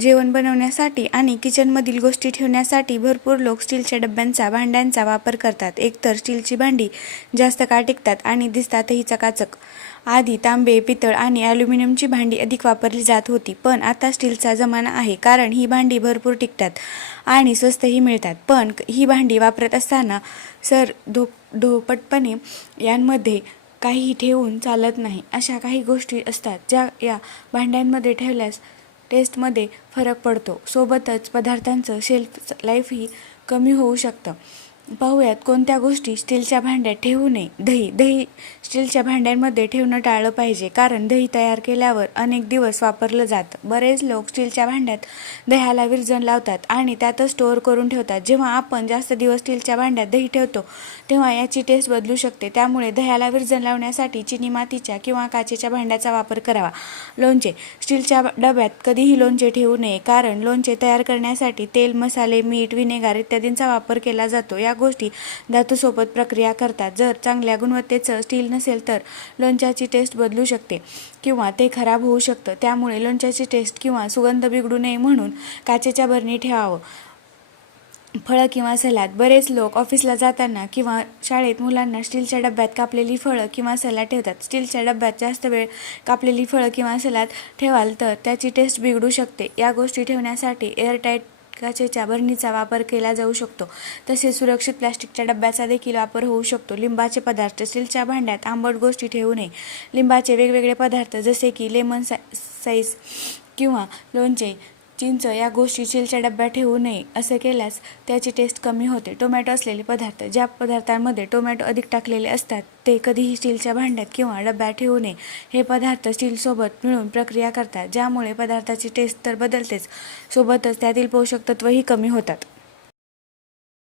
जेवण बनवण्यासाठी आणि किचनमधील गोष्टी ठेवण्यासाठी भरपूर लोक स्टीलच्या डब्यांचा भांड्यांचा वापर करतात. एकतर स्टीलची भांडी जास्त काळ टिकतात आणि दिसतातही चकाचक. आधी तांबे पितळ आणि ॲल्युमिनियमची भांडी अधिक वापरली जात होती पण आता स्टीलचा जमाना आहे कारण ही भांडी भरपूर टिकतात आणि स्वस्तही मिळतात. पण ही भांडी वापरत असताना सर धो धोपटपणे यांमध्ये काहीही ठेवून चालत नाही अशा काही गोष्टी असतात ज्या या भांड्यांमध्ये ठेवल्यास टेस्टमध्ये फरक पडतो. सोबतच पदार्थांचं शेल्फ लाईफही कमी होऊ शकतं. पाहूयात कोणत्या गोष्टी स्टीलच्या भांड्यात ठेवू नये. दही दही स्टीलच्या भांड्यांमध्ये ठेवणं टाळलं पाहिजे कारण दही तयार केल्यावर अनेक दिवस वापरलं जातं. बरेच लोक स्टीलच्या भांड्यात दह्याला विरजण लावतात आणि त्यातच स्टोअर करून ठेवतात. जेव्हा आपण जास्त दिवस स्टीलच्या भांड्यात दही ठेवतो तेव्हा याची टेस्ट बदलू शकते. त्यामुळे दह्याला विरजण लावण्यासाठी चिनी मातीच्या किंवा काचेच्या भांड्याचा वापर करावा. लोणचे स्टीलच्या डब्यात कधीही लोणचे ठेवू नये कारण लोणचे तयार करण्यासाठी तेल मसाले मीठ विनेगार इत्यादींचा वापर केला जातो. या गोष्टी धातूसोबत प्रक्रिया करतात. जर चांगल्या गुणवत्तेचं स्टील नसेल तर लोणच्याची टेस्ट बदलू शकते किंवा ते खराब होऊ शकतं. त्यामुळे लोणच्याची टेस्ट किंवा सुगंध बिघडू नये म्हणून काचेच्या बरणी ठेवावं. फळं किंवा सलाद. बरेच लोक ऑफिसला जाताना किंवा शाळेत मुलांना स्टीलच्या डब्यात कापलेली फळं किंवा सलाद ठेवतात. स्टीलच्या डब्यात जास्त वेळ कापलेली फळं किंवा सलाद ठेवाल तर त्याची टेस्ट बिघडू शकते. या गोष्टी ठेवण्यासाठी एअरटाईट काचेच्या भरणीचा वापर केला जाऊ शकतो. तसेच सुरक्षित प्लास्टिकच्या डब्याचा देखील वापर होऊ शकतो. लिंबाचे पदार्थ स्टीलच्या भांड्यात आंबट गोष्टी ठेवू नये. लिंबाचे वेगवेगळे पदार्थ जसे की लेमन सा साईज किंवा लोणचे चिंच या गोष्टी स्टीलच्या डब्यात ठेवू नये असे केल्यास त्याची टेस्ट कमी होते. टोमॅटो असलेले पदार्थ ज्या पदार्थांमध्ये टोमॅटो अधिक टाकलेले असतात ते कधीही स्टीलच्या भांड्यात किंवा डब्यात ठेवू नये. हे पदार्थ स्टीलसोबत मिळून प्रक्रिया करतात ज्यामुळे पदार्थाची टेस्ट तर बदलतेच सोबतच त्यातील पोषक तत्वही कमी होतात.